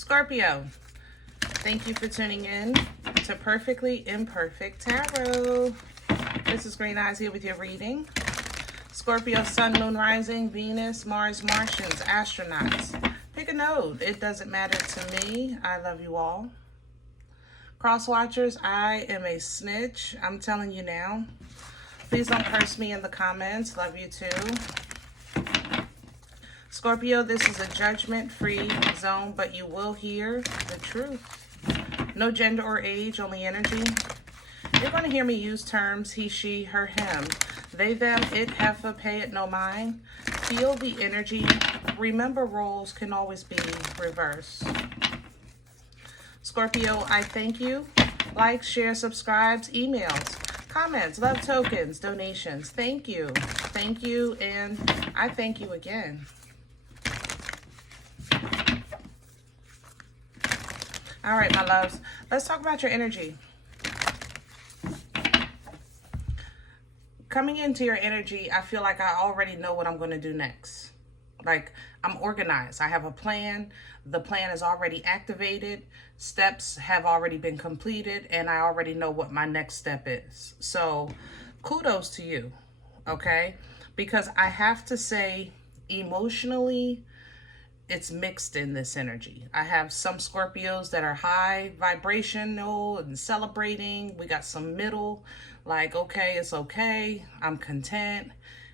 Scorpio, thank you for tuning in to Perfectly Imperfect Tarot. This is Green Eyes here with your reading. Scorpio, Sun, Moon, Rising, Venus, Mars, Martians, astronauts. Pick a node. It doesn't matter to me. I love you all. Cross watchers, I am a snitch. I'm telling you now. Please don't curse me in the comments. Love you too. Scorpio, this is a judgment-free zone, but you will hear the truth. No gender or age, only energy. You're going to hear me use terms he, she, her, him. They, them, it, heifer, pay it, no mine. Feel the energy. Remember, roles can always be reversed. Scorpio, I thank you. Likes, share, subscribes, emails, comments, love tokens, donations. Thank you. Thank you, and I thank you again. All right, my loves, let's talk about your energy. Coming into your energy, I feel like I already know what I'm going to do next. Like, I'm organized. I have a plan. The plan is already activated. Steps have already been completed, and I already know what my next step is. So, kudos to you, okay? Because I have to say, emotionally, it's mixed in this energy. I have some Scorpios that are high vibrational and celebrating. We got some middle, like, okay, it's okay, I'm content.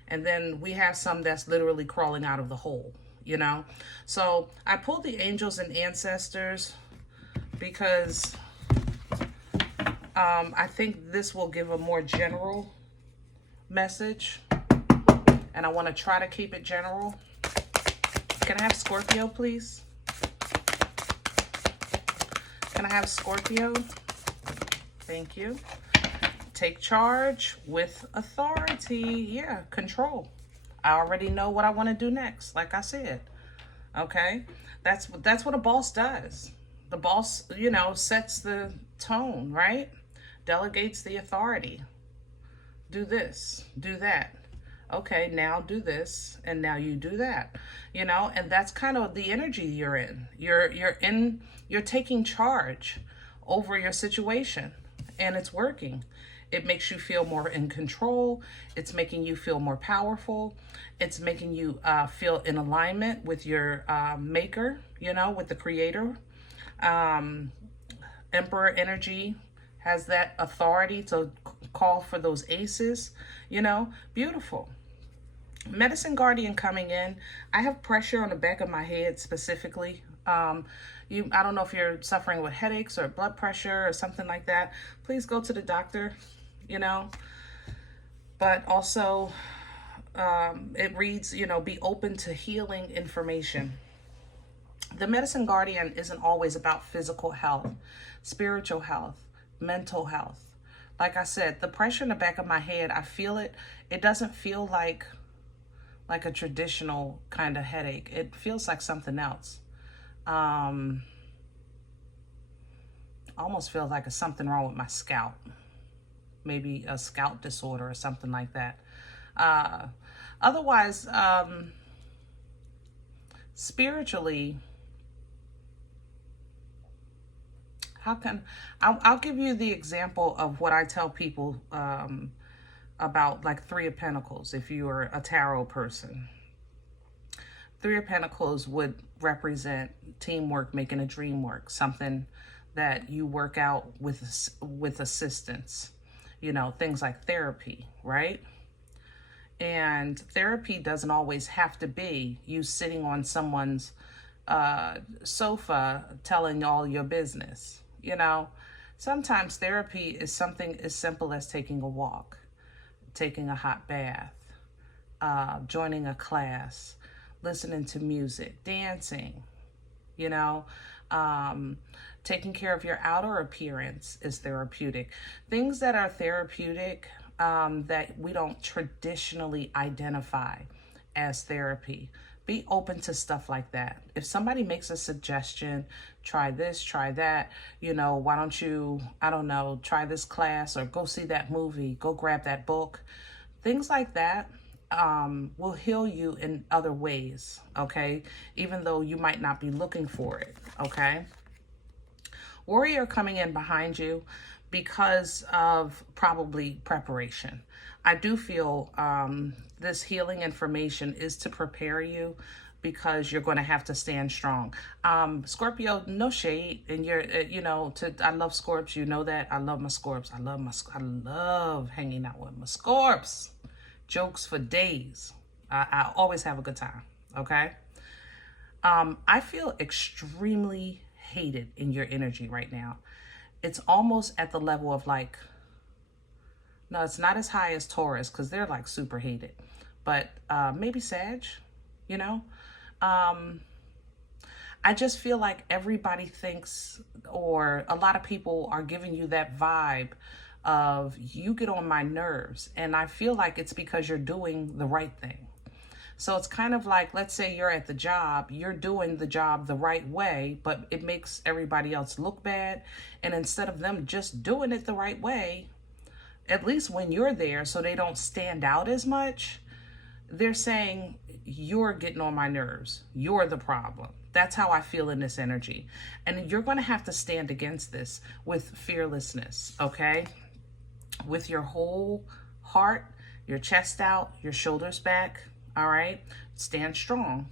And then we have some that's literally crawling out of the hole, you know? So I pulled the angels and ancestors because I think this will give a more general message. And I want to try to keep it general. Can I have Scorpio, please? Can I have Scorpio? Thank you. Take charge with authority. Yeah, control. I already know what I want to do next, like I said. Okay? That's what a boss does. The boss, you know, sets the tone, right? Delegates the authority. Do this, do that. Okay, now do this, and now you do that, you know, and that's kind of the energy you're in. You're taking charge over your situation, and it's working. It makes you feel more in control. It's making you feel more powerful. It's making you feel in alignment with your maker, you know, with the creator. Emperor energy has that authority to call for those aces, you know, beautiful. Medicine Guardian coming in. I have pressure on the back of my head specifically. I don't know if you're suffering with headaches or blood pressure or something like that. Please go to the doctor, you know. But also, it reads, you know, be open to healing information. The Medicine Guardian isn't always about physical health, spiritual health, mental health. Like I said, the pressure in the back of my head, I feel it. It doesn't feel like a traditional kind of headache. It feels like something else. Almost feels like it's something wrong with my scalp. Maybe a scalp disorder or something like that. Otherwise, spiritually, I'll give you the example of what I tell people about, like, Three of Pentacles, if you are a tarot person. Three of Pentacles would represent teamwork, making a dream work, something that you work out with assistance, you know, things like therapy, right? And therapy doesn't always have to be you sitting on someone's sofa telling all your business, you know. Sometimes therapy is something as simple as taking a walk, taking a hot bath, joining a class, listening to music, dancing, you know, taking care of your outer appearance is therapeutic. Things that are therapeutic that we don't traditionally identify as therapy. Be open to stuff like that. If somebody makes a suggestion, try this, try that, you know, why don't you, I don't know, try this class or go see that movie, go grab that book. Things like that will heal you in other ways, okay? Even though you might not be looking for it. okay? Warrior coming in behind you because of probably preparation. I do feel this healing information is to prepare you because you're going to have to stand strong. Scorpio, no shade, and you're, you know, I love Scorps. You know that I love my Scorps. I love hanging out with my Scorps. Jokes for days. I always have a good time. Okay. I feel extremely hated in your energy right now. It's almost at the level of like, no, it's not as high as Taurus because they're like super hated, but maybe Sag, you know. I just feel like everybody thinks, or a lot of people are giving you that vibe of you get on my nerves, and I feel like it's because you're doing the right thing. So it's kind of like, let's say you're at the job, you're doing the job the right way, but it makes everybody else look bad. And instead of them just doing it the right way, at least when you're there so they don't stand out as much, they're saying, you're getting on my nerves. You're the problem. That's how I feel in this energy. And you're going to have to stand against this with fearlessness, okay? With your whole heart, your chest out, your shoulders back. All right, stand strong,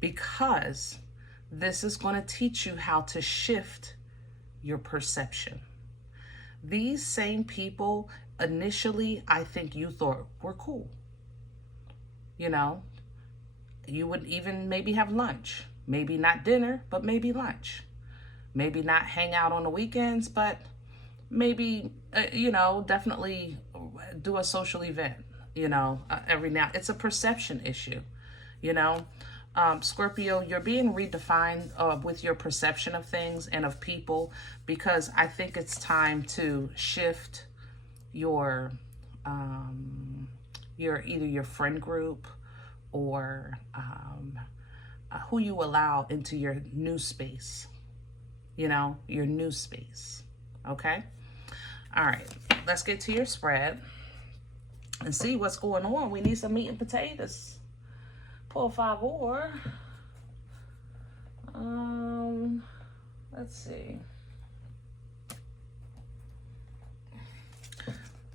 because this is going to teach you how to shift your perception. These same people, initially, I think you thought were cool. You know, you would even maybe have lunch, maybe not dinner, but maybe lunch, maybe not hang out on the weekends, but maybe, you know, definitely do a social event. You know, every now, it's a perception issue, you know. Scorpio, you're being redefined with your perception of things and of people, because I think it's time to shift your either your friend group or who you allow into your new space, you know, your new space. Okay. All right, let's get to your spread and see what's going on. We need some meat and potatoes. Por favor. Let's see.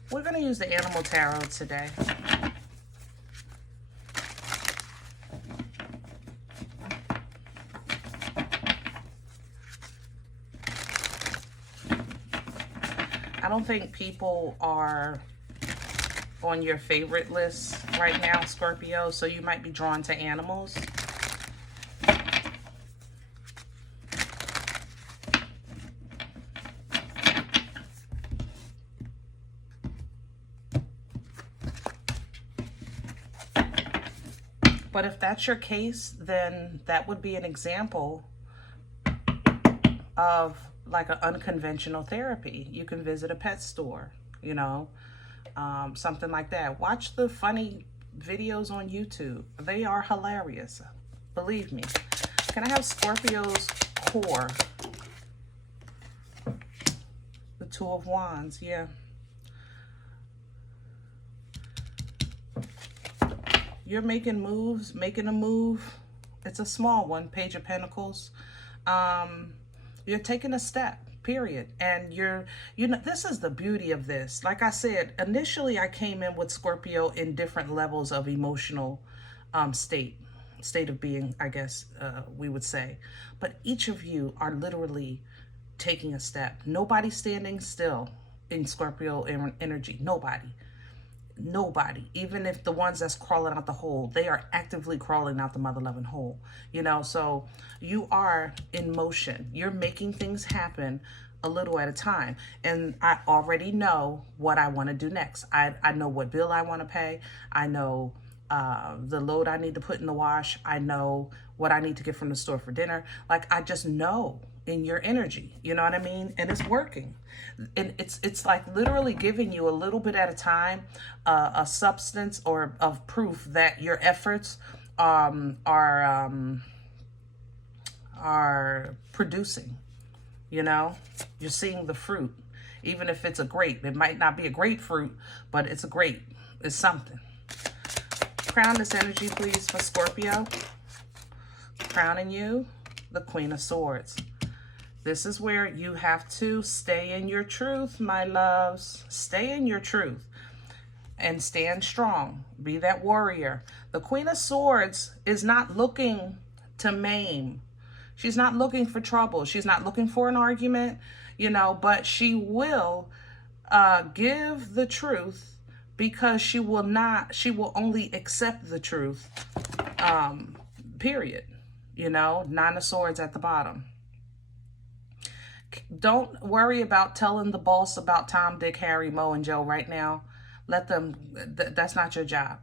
We're going to use the Animal Tarot today. I don't think people are on your favorite list right now, Scorpio, so you might be drawn to animals. But if that's your case, then that would be an example of like an unconventional therapy. You can visit a pet store, you know, something like that. Watch the funny videos on YouTube. They are hilarious. Believe me. Can I have Scorpio's core? The Two of Wands, yeah. You're making moves, making a move. It's a small one, Page of Pentacles. You're taking a step. Period. And you know, this is the beauty of this. Like I said, initially I came in with Scorpio in different levels of emotional state of being, I guess we would say. But each of you are literally taking a step. Nobody's standing still in Scorpio energy. Nobody. Even if the ones that's crawling out the hole, they are actively crawling out the mother-loving hole, you know. So you are in motion. You're making things happen a little at a time. And I already know what I want to do next. I know what bill I want to pay. I know the load I need to put in the wash. I know what I need to get from the store for dinner. Like, I just know in your energy, you know what I mean? And it's working. And it's like literally giving you a little bit at a time, a substance or of proof that your efforts are producing, you know? You're seeing the fruit. Even if it's a grape, it might not be a grapefruit, but it's a grape. It's something. Crown this energy, please, for Scorpio. crowning you the Queen of Swords. This is where you have to stay in your truth, my loves. Stay in your truth and stand strong. Be that warrior. The Queen of Swords is not looking to maim. She's not looking for trouble. She's not looking for an argument, you know, but she will give the truth, because she will only accept the truth, period. You know, Nine of Swords at the bottom. Don't worry about telling the boss about Tom, Dick, Harry, Moe, and Joe right now. Let them, that's not your job.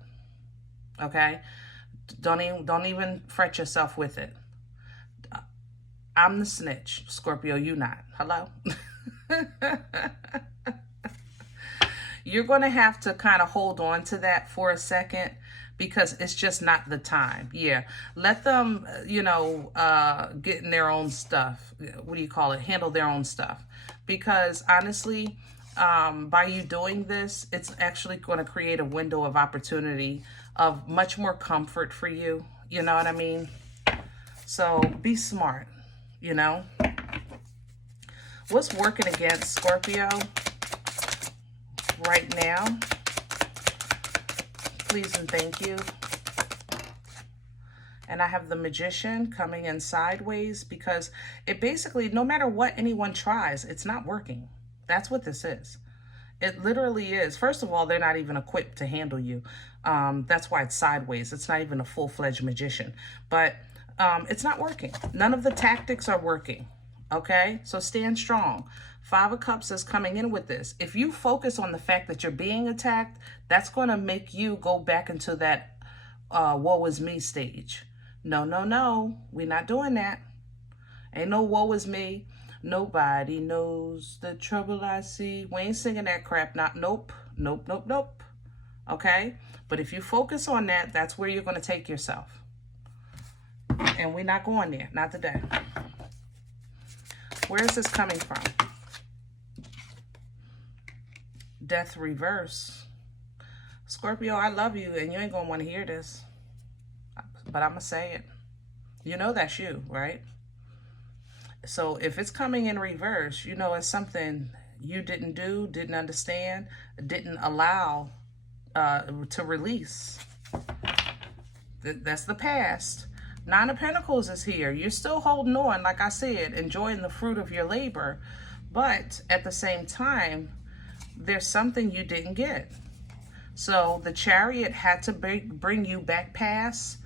Okay? Don't even fret yourself with it. I'm the snitch, Scorpio, you not. Hello? You're going to have to kind of hold on to that for a second, because it's just not the time. Yeah. Let them, you know, get in their own stuff. What do you call it? Handle their own stuff. Because honestly, by you doing this, it's actually going to create a window of opportunity of much more comfort for you. You know what I mean? So be smart, you know? What's working against Scorpio right now? Please and thank you. And I have the Magician coming in sideways, because it basically, no matter what anyone tries, it's not working. That's what this is. It literally is. First of all, they're not even equipped to handle you. That's why it's sideways. It's not even a full-fledged magician. But it's not working. None of the tactics are working. Okay? So stand strong. Five of Cups is coming in with this. If you focus on the fact that you're being attacked, that's going to make you go back into that woe is me stage. No, no, no. We're not doing that. Ain't no woe is me. Nobody knows the trouble I see. We ain't singing that crap. Nope. Nope, nope, nope. Okay? But if you focus on that, that's where you're going to take yourself. And we're not going there. Not today. Where is this coming from? Death reverse. Scorpio, I love you, and you ain't going to want to hear this. But I'm going to say it. You know that's you, right? So if it's coming in reverse, you know it's something you didn't do, didn't understand, didn't allow to release. That's the past. Nine of Pentacles is here. You're still holding on, like I said, enjoying the fruit of your labor. But at the same time, there's something you didn't get. So the Chariot had to bring you back past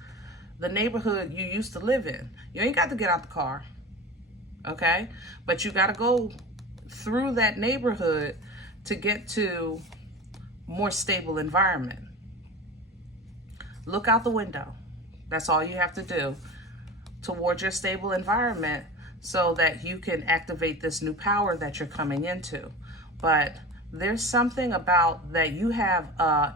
the neighborhood you used to live in. You ain't got to get out the car, okay? But you got to go through that neighborhood to get to more stable environment. Look out the window. That's all you have to do towards your stable environment, so that you can activate this new power that you're coming into. But there's something about that you have now,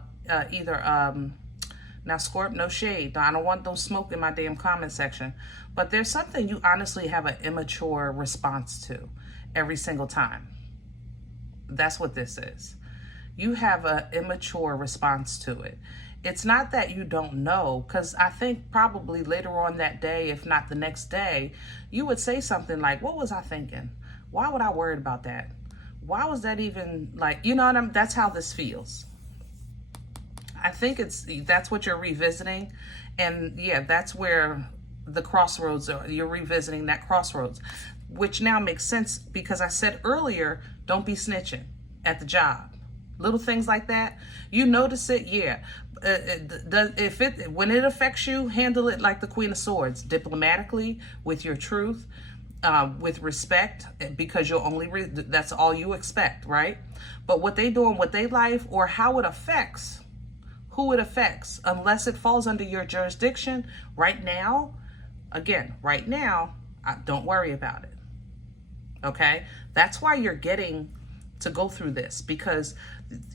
Scorp, no shade. I don't want those smoke in my damn comment section. But there's something you honestly have an immature response to every single time. That's what this is. You have an immature response to it. It's not that you don't know, because I think probably later on that day, if not the next day, you would say something like, what was I thinking? Why would I worry about that? Why was that even like, you know what I'm, that's how this feels. I think that's what you're revisiting. And yeah, that's where the crossroads are. You're revisiting that crossroads, which now makes sense, because I said earlier, don't be snitching at the job. Little things like that. You notice it, yeah. When it affects you, handle it like the Queen of Swords, diplomatically, with your truth, with respect, because you'll only that's all you expect, right? But what they do in what they life, or how it affects, who it affects, unless it falls under your jurisdiction right now, again, right now, don't worry about it. Okay? That's why you're getting to go through this, because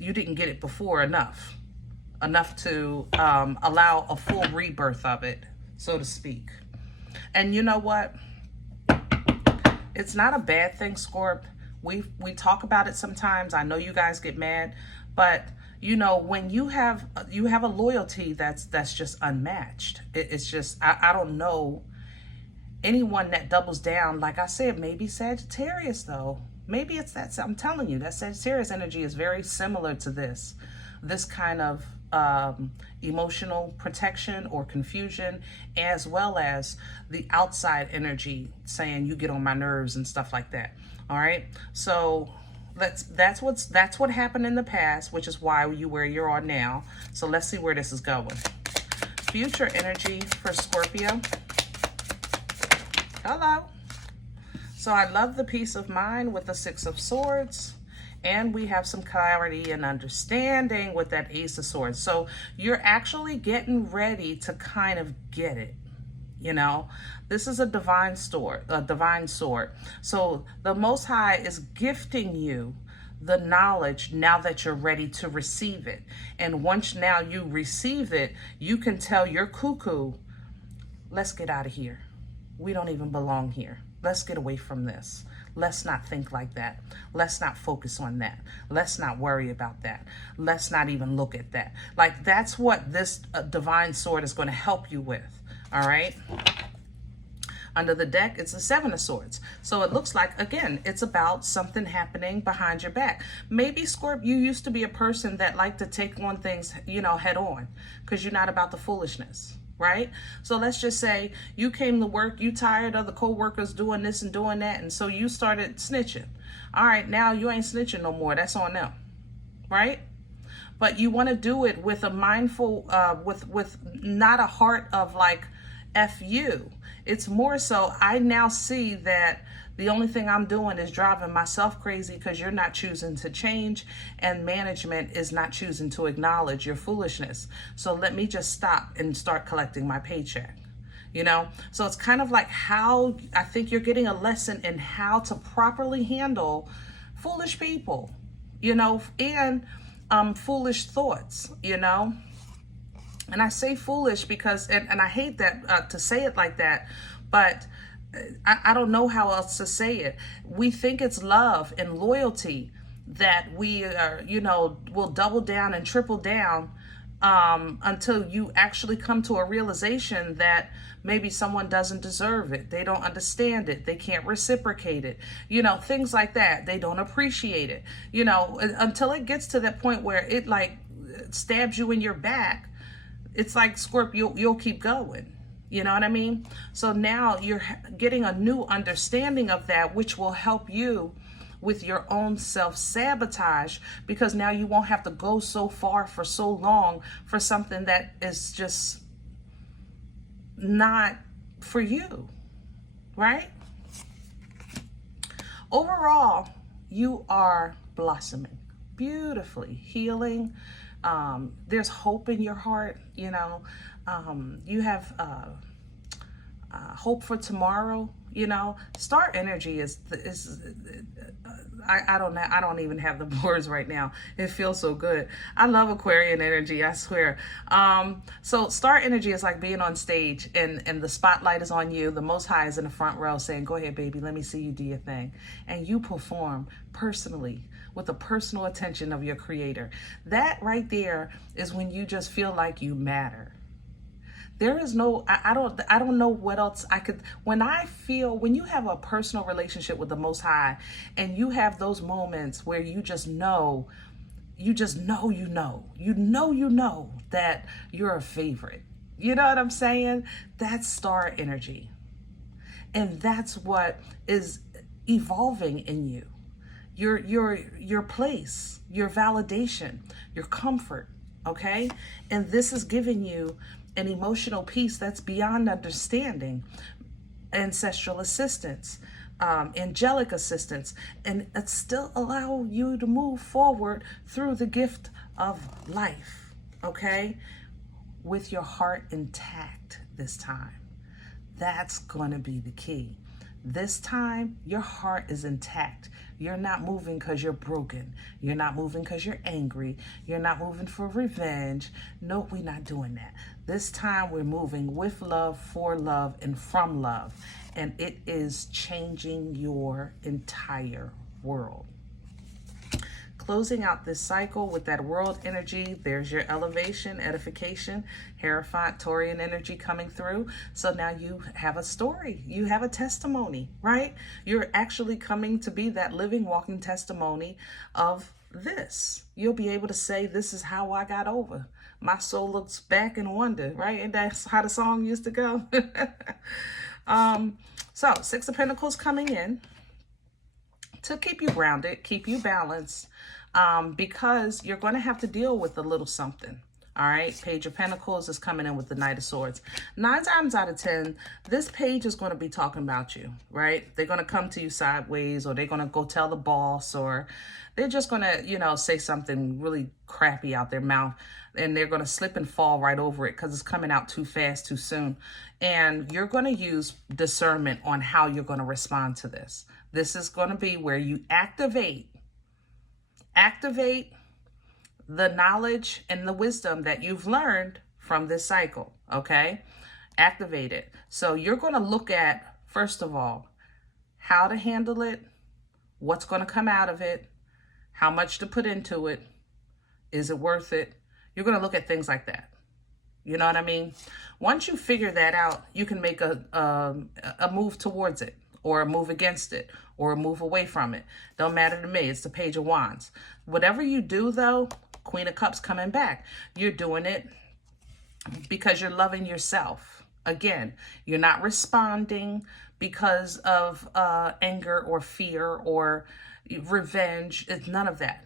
you didn't get it before enough to allow a full rebirth of it, so to speak. And you know what? It's not a bad thing, Scorp. We talk about it sometimes. I know you guys get mad, but you know, when you have a loyalty that's just unmatched. It's just, I don't know anyone that doubles down, like I said, maybe Sagittarius though. Maybe it's that, I'm telling you, that Sagittarius energy is very similar to this kind of emotional protection or confusion, as well as the outside energy saying you get on my nerves and stuff like that. All right. So that's what happened in the past, which is why you where you are now. So let's see where this is going. Future energy for Scorpio. Hello. So I love the peace of mind with the Six of Swords. And we have some clarity and understanding with that Ace of Swords. So you're actually getting ready to kind of get it. You know, this is a divine sword. So the Most High is gifting you the knowledge now that you're ready to receive it. And once now you receive it, you can tell your cuckoo, let's get out of here. We don't even belong here. Let's get away from this. Let's not think like that. Let's not focus on that. Let's not worry about that. Let's not even look at that. Like, that's what this divine sword is going to help you with. All right. Under the deck, it's the Seven of Swords. So it looks like, again, it's about something happening behind your back. Maybe, Scorpio, you used to be a person that liked to take on things, you know, head on, because you're not about the foolishness, right? So let's just say you came to work, you tired of the co-workers doing this and doing that, and so you started snitching. All right, now you ain't snitching no more. That's on them, right? But you want to do it with a mindful, with not a heart of like, F you. It's more so, I now see that the only thing I'm doing is driving myself crazy because you're not choosing to change and management is not choosing to acknowledge your foolishness. So let me just stop and start collecting my paycheck. You know, so it's kind of like how I think you're getting a lesson in how to properly handle foolish people, you know, and foolish thoughts, you know. And I say foolish because, and I hate that to say it like that, but I don't know how else to say it. We think it's love and loyalty that we are, you know, will double down and triple down until you actually come to a realization that maybe someone doesn't deserve it. They don't understand it. They can't reciprocate it. You know, things like that. They don't appreciate it. You know, until it gets to that point where it like stabs you in your back. It's like, Scorpio, you'll keep going. You know what I mean? So now you're getting a new understanding of that, which will help you with your own self-sabotage, because now you won't have to go so far for so long for something that is just not for you, right? Overall, you are blossoming beautifully, healing. There's hope in your heart, you know. You have hope for tomorrow, you know. Star energy is I don't even have the words right now. It feels so good. I love Aquarian energy, I swear. So star energy is like being on stage and the spotlight is on you. The Most High is in the front row saying, go ahead, baby, let me see you do your thing. And you perform personally with the personal attention of your creator. That right there is when you just feel like you matter. There is no, I don't know what else I could, when you have a personal relationship with the Most High and you have those moments where you know that you're a favorite. You know what I'm saying? That's star energy. And that's what is evolving in you. Your place, your validation, your comfort, okay? And this is giving you an emotional peace that's beyond understanding, ancestral assistance, angelic assistance, and it still allow you to move forward through the gift of life, okay? With your heart intact this time. That's going to be the key. This time, your heart is intact. You're not moving because you're broken. You're not moving because you're angry. You're not moving for revenge. No, we're not doing that. This time, we're moving with love, for love, and from love. And it is changing your entire world. closing out this cycle with that world energy. There's your elevation, edification, Hierophant, Taurian energy coming through. So now you have a story. You have a testimony, right? You're actually coming to be that living, walking testimony of this. You'll be able to say, this is how I got over. My soul looks back in wonder, right? And that's how the song used to go. So Six of Pentacles coming in to keep you grounded, keep you balanced, because you're going to have to deal with a little something. All right, Page of Pentacles is coming in with the Knight of Swords. 9 times out of 10, this page is going to be talking about you, right? They're going to come to you sideways, or they're going to go tell the boss, or they're just going to, you know, say something really crappy out their mouth, and they're going to slip and fall right over it because it's coming out too fast, too soon. And you're going to use discernment on how you're going to respond to this. This is going to be where you activate the knowledge and the wisdom that you've learned from this cycle, okay? Activate it. So you're going to look at, first of all, how to handle it, what's going to come out of it, how much to put into it, is it worth it? You're going to look at things like that. You know what I mean? Once you figure that out, you can make a move towards it, or a move against it, or a move away from it. Don't matter to me. It's the Page of Wands. Whatever you do, though, Queen of Cups coming back. You're doing it because you're loving yourself. Again, you're not responding because of anger or fear or revenge. It's none of that.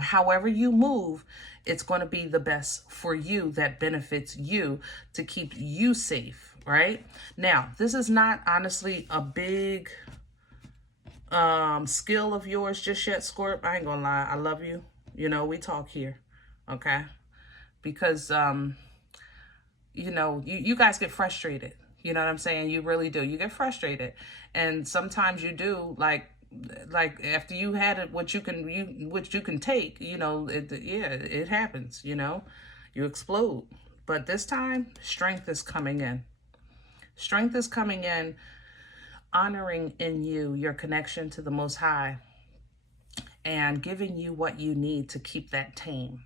However you move, it's going to be the best for you, that benefits you, to keep you safe, right? Now, this is not honestly a big skill of yours just yet, Scorp. I ain't gonna lie. I love you. You know, we talk here, okay? Because, you know, you guys get frustrated. You know what I'm saying? You really do. You get frustrated. And sometimes you do, like after you had it, what you can take, you know, it happens, you know, you explode. But this time, strength is coming in. Strength is coming in, honoring in you your connection to the Most High, and giving you what you need to keep that tame,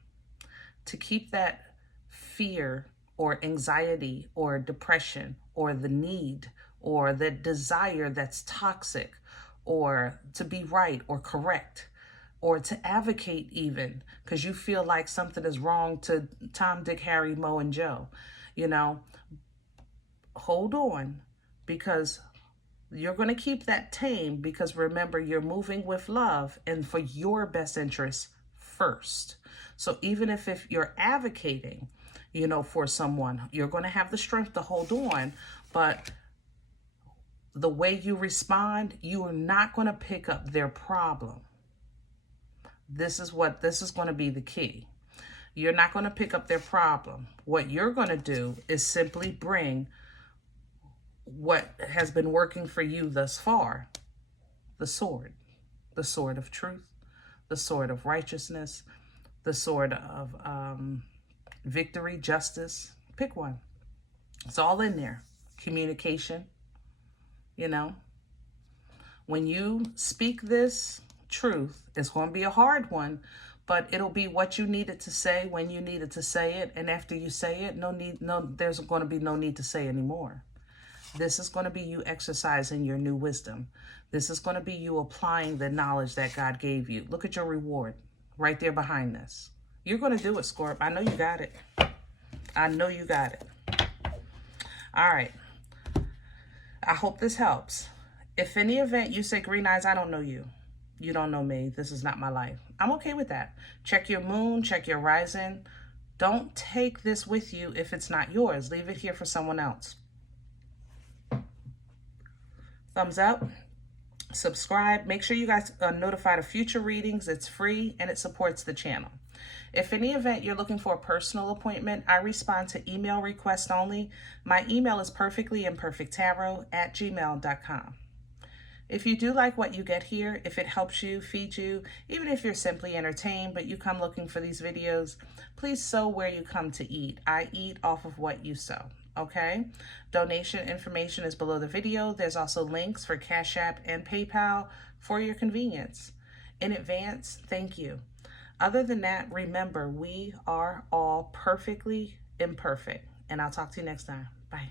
to keep that fear or anxiety or depression or the need or the desire that's toxic, or to be right or correct, or to advocate even because you feel like something is wrong to Tom, Dick, Harry, Mo, and Joe. You know, hold on, because you're going to keep that tame, because remember, you're moving with love and for your best interest first. So even if you're advocating, you know, for someone, you're going to have the strength to hold on, but the way you respond, you are not going to pick up their problem. This is going to be the key. You're not going to pick up their problem. What you're going to do is simply bring what has been working for you thus far. The sword of truth, the sword of righteousness, the sword of victory, justice. Pick one. It's all in there. Communication. You know, when you speak this truth, it's going to be a hard one, but it'll be what you needed to say when you needed to say it. And after you say it, there's going to be no need to say anymore. This is going to be you exercising your new wisdom. This is going to be you applying the knowledge that God gave you. Look at your reward right there behind this. You're going to do it, Scorp. I know you got it. I know you got it. All right. I hope this helps. If in the event you say, Green Eyes, I don't know you. You don't know me. This is not my life. I'm okay with that. Check your moon, check your rising. Don't take this with you if it's not yours. Leave it here for someone else. Thumbs up. Subscribe. Make sure you guys are notified of future readings. It's free and it supports the channel. If in the event you're looking for a personal appointment, I respond to email requests only. My email is perfectlyimperfecttarot@gmail.com. If you do like what you get here, if it helps you, feeds you, even if you're simply entertained, but you come looking for these videos, please sow where you come to eat. I eat off of what you sow, okay? Donation information is below the video. There's also links for CashApp and PayPal for your convenience. In advance, thank you. Other than that, remember, we are all perfectly imperfect. And I'll talk to you next time. Bye.